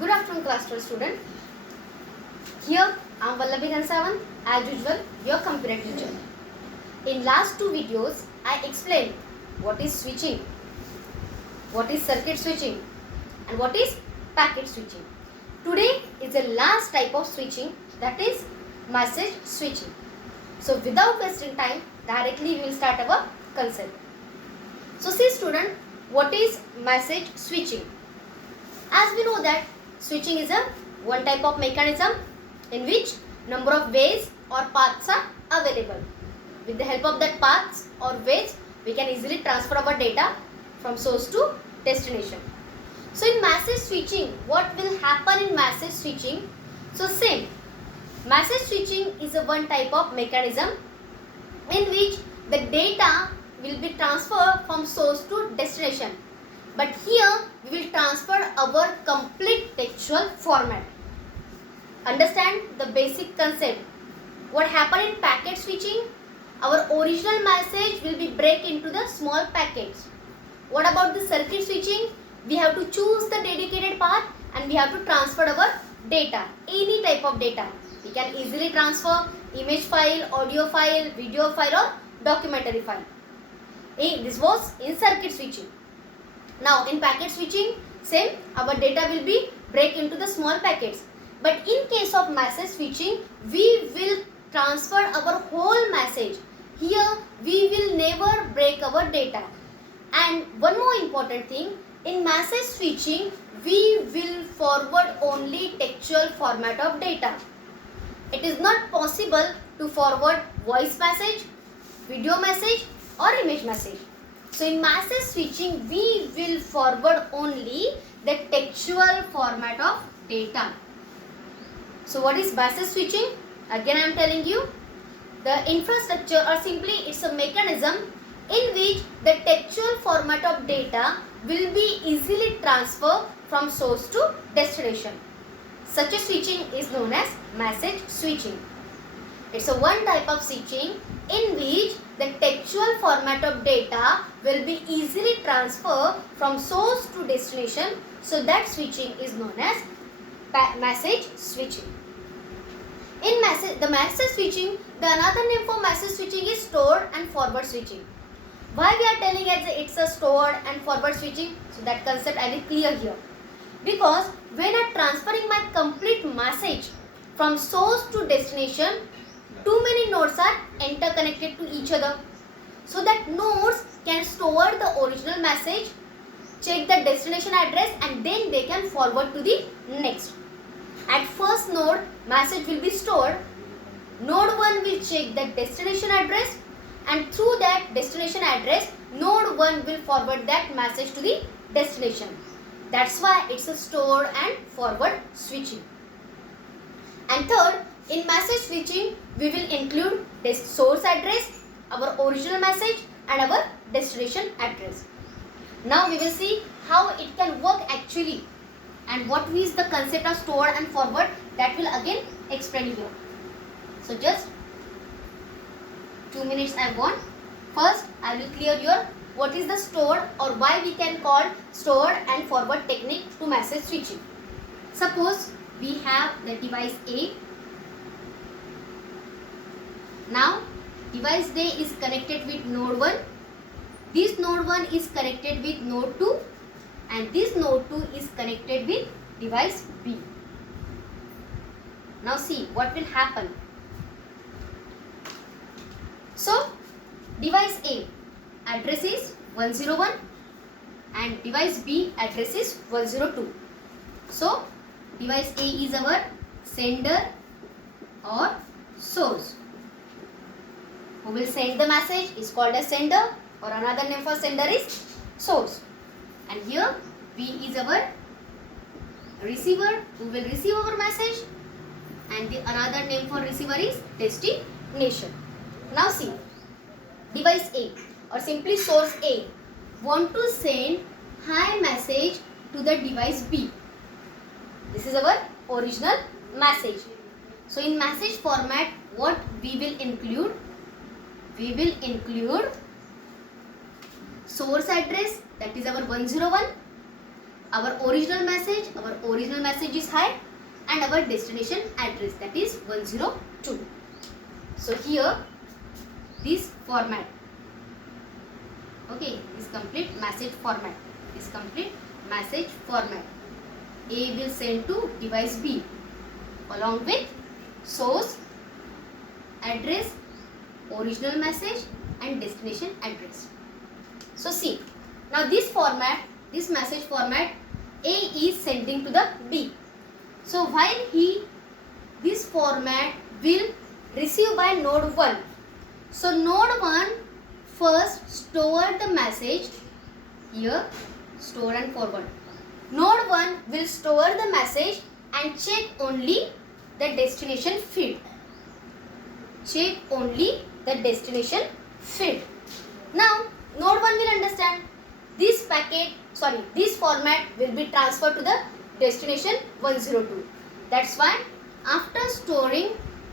Good afternoon, class 12 student. Here I am Vallabi Ghansavan, as usual, your computer teacher. In last two videos, I explained what is switching, what is circuit switching, and what is packet switching. Today is the last type of switching, that is message switching. So without wasting time, directly we will start our concept. So see student, what is message switching? As we know that switching is a one type of mechanism in which number of ways or paths are available. With the help of that paths or ways, we can easily transfer our data from source to destination. So in message switching, what will happen in message switching? So same, message switching is a one type of mechanism in which the data will be transferred from source to destination. But here we will transfer our complete textual format. Understand the basic concept. What happened in packet switching? Our original message will be break into the small packets. What about the circuit switching? We have to choose the dedicated path and we have to transfer our data, any type of data. We can easily transfer image file, audio file, video file or documentary file. This was in circuit switching. Now in packet switching, same, our data will be break into the small packets. But in case of message switching, we will transfer our whole message. Here we will never break our data. And one more important thing, in message switching, we will forward only textual format of data. It is not possible to forward voice message, video message or image message. So in message switching, we will forward only the textual format of data. So what is message switching? Again I am telling you, the infrastructure or simply it's a mechanism in which the textual format of data will be easily transferred from source to destination. Such a switching is known as message switching. It's a one type of switching in which the textual format of data will be easily transferred from source to destination. So that switching is known as message switching. In the message switching, the another name for message switching is stored and forward switching. Why we are telling as it's a stored and forward switching? So that concept I will clear here. Because when I am transferring my complete message from source to destination, too many nodes are interconnected to each other. So that nodes can store the original message, check the destination address and then they can forward to the next. At first node, message will be stored. Node 1 will check the destination address and through that destination address, node 1 will forward that message to the destination. That's why it's a stored and forward switching. And third, in message switching, we will include the source address, our original message and our destination address. Now we will see how it can work actually and what is the concept of stored and forward, that will again explain here. So just 2 minutes I want. First I will clear your what is the stored or why we can call stored and forward technique to message switching. Suppose we have the device A. Now device A is connected with node 1. This node 1 is connected with node 2 and this node 2 is connected with device B. Now see what will happen. So device A address is 101 and device B address is 102. So device A is our sender or source. Who will send the message is called as sender or another name for sender is source. And here B is our receiver who will receive our message and the another name for receiver is destination. Now see, device A or simply source A want to send hi message to the device B. This is our original message. So in message format, what we will include? We will include source address, that is our 101, our original message is hi, and our destination address, that is 102. So here this format, okay, this complete message format, A will send to device B along with source address, original message and destination address. So see, now this message format, A is sending to the B. So while this format will receive by node 1. So node 1 first store the message here, store and forward. Node 1 will store the message and check only the destination field. Now node 1 will understand this format will be transferred to the destination 102. That's why after storing,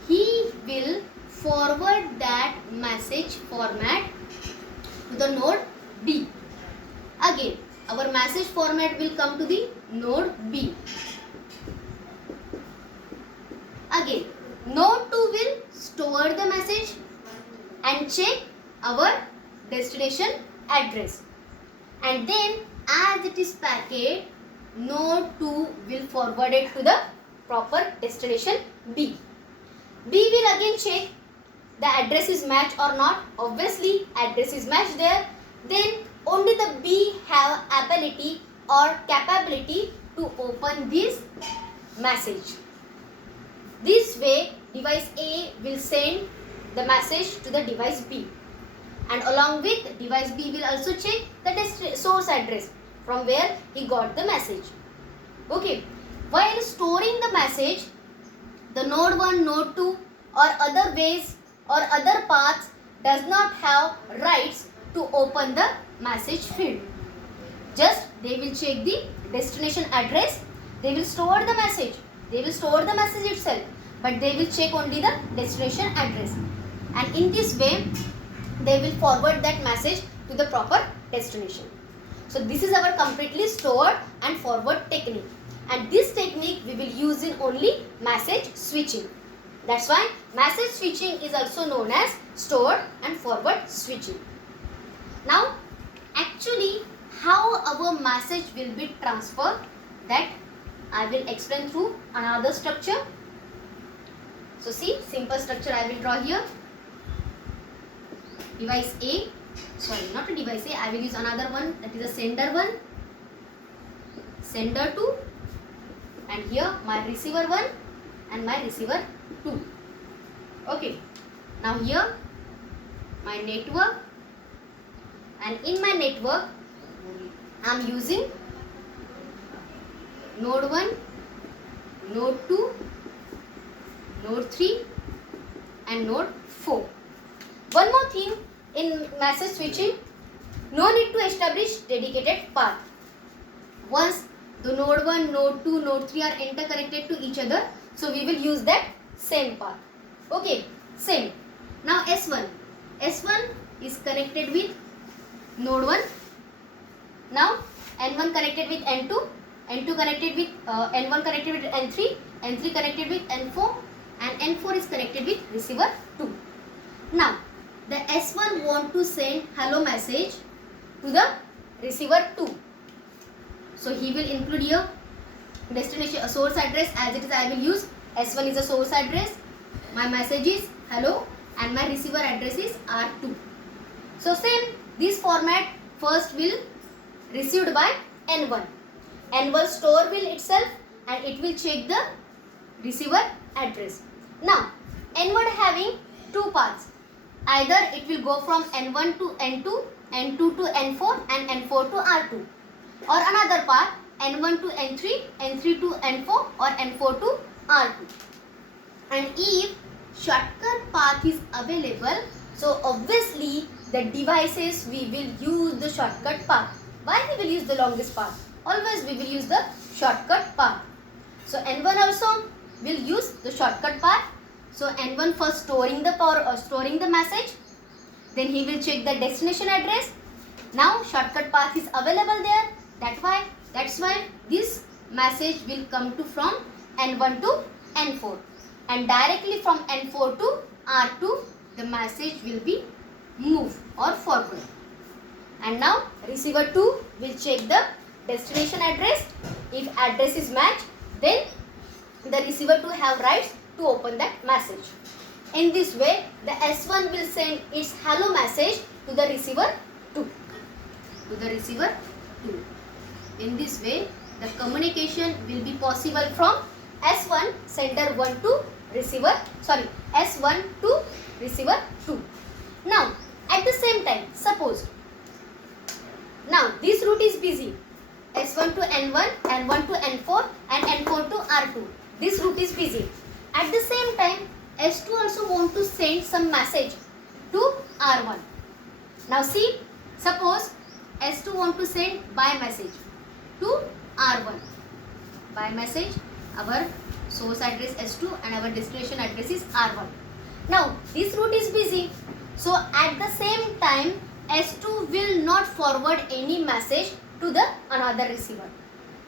he will forward that message format to the node B. Again, our message format will come to the node B. Again, node 2 will store the message and check our destination address. And then as it is packet, node 2 will forward it to the proper destination B. B will again check the address is matched or not. Obviously address is matched there. Then only the B have ability or capability to open this message. This way device A will send the message to the device B, and along with device B will also check the source address from where he got the message. Okay, while storing the message, the node 1, node 2 or other ways or other paths does not have rights to open the message field. Just they will check the destination address, they will store the message itself, but they will check only the destination address, and in this way they will forward that message to the proper destination. So this is our completely store and forward technique, and this technique we will use in only message switching. That's why message switching is also known as store and forward switching. Now actually how our message will be transferred, that I will explain through another structure. So see, simple structure I will draw here. Device A, sorry, not a device A, I will use another one, that is a sender 1, sender 2, and here my receiver 1 and my receiver 2. Okay, now here my network, and in my network I am using node 1, node 2, node 3 and node 4. One more thing in message switching, no need to establish dedicated path. Once the node 1, node 2, node 3 are interconnected to each other, so we will use that same path. Okay, same. Now S1 is connected with node 1. Now N1 connected with N2, N2 connected with N1 connected with N3, N3 connected with N4, and N4 is connected with receiver 2. Now the S1 want to send hello message to the receiver 2. So he will include here destination source address, as it is I will use S1 is a source address, my message is hello, and my receiver address is R2. So same, this format first will received by N1. N1 store will itself and it will check the receiver address. Now N1 having two paths. Either it will go from N1 to N2, N2 to N4 and N4 to R2. Or another path N1 to N3, N3 to N4 or N4 to R2. And if shortcut path is available, so obviously the devices we will use the shortcut path. Why we will use the longest path? Always we will use the shortcut path. So N1 also will use the shortcut path. So N1 first storing the message, then he will check the destination address. Now shortcut path is available there. That's why That's why this message will come to from N1 to N4, and directly from N4 to R2 the message will be moved or forward. And now receiver 2 will check the destination address. If address is matched, then the receiver 2 have rights to open that message. In this way, the S1 will send its hello message to the receiver 2. In this way, the communication will be possible from S1 sender 1 to S1 to receiver 2. Now, at the same time, suppose now this route is busy. S1 to N1, N1 to N4 and N4 to R2. This route is busy. At the same time, S2 also want to send some message to R1. Now see, suppose S2 want to send by message to R1. By message, our source address S2 and our destination address is R1. Now this route is busy. So at the same time, S2 will not forward any message to the another receiver,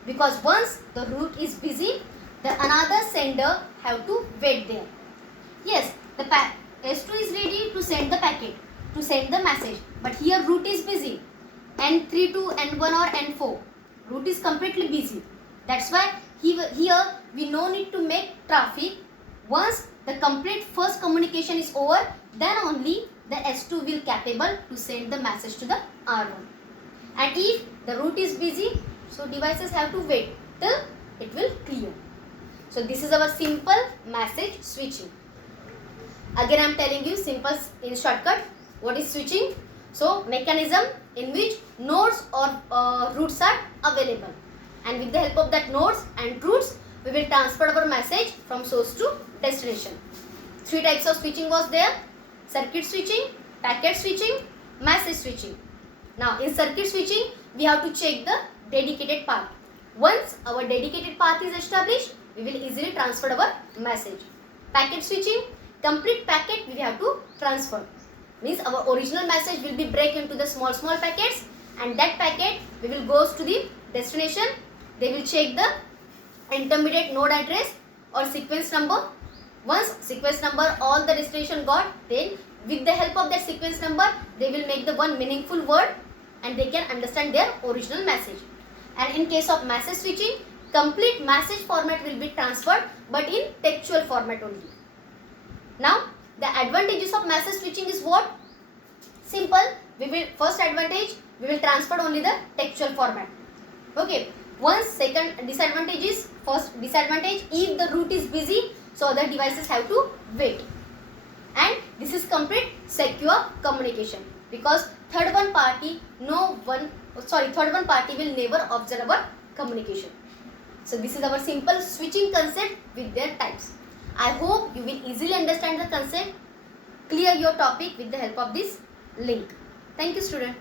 because once the route is busy, the another sender have to wait there. Yes, the S2 is ready to send the packet, to send the message, but here route is busy. N3 to N1 or N4, route is completely busy. That's why here we no need to make traffic. Once the complete first communication is over, then only the S2 will capable to send the message to the R1. And if the route is busy, so devices have to wait till it will clear. So this is our simple message switching. Again I am telling you simple in shortcut what is switching. So mechanism in which nodes or routes are available, and with the help of that nodes and routes we will transfer our message from source to destination. 3 types of switching was there: circuit switching, packet switching, message switching. Now in circuit switching we have to check the dedicated path. Once our dedicated path is established, we will easily transfer our message. Packet switching, complete packet we have to transfer. Means our original message will be break into the small packets, and that packet we will goes to the destination. They will check the intermediate node address or sequence number. Once sequence number all the destination got, then with the help of that sequence number they will make the one meaningful word and they can understand their original message. And in case of message switching, complete message format will be transferred, but in textual format only. Now the advantages of message switching is what? Simple. First advantage, we will transfer only the textual format. Okay. Second disadvantage is, first disadvantage, if the route is busy, so other devices have to wait. And this is complete secure communication, because third one party will never observe our communication. So this is our simple switching concept with their types. I hope you will easily understand the concept, clear your topic with the help of this link. Thank you, student.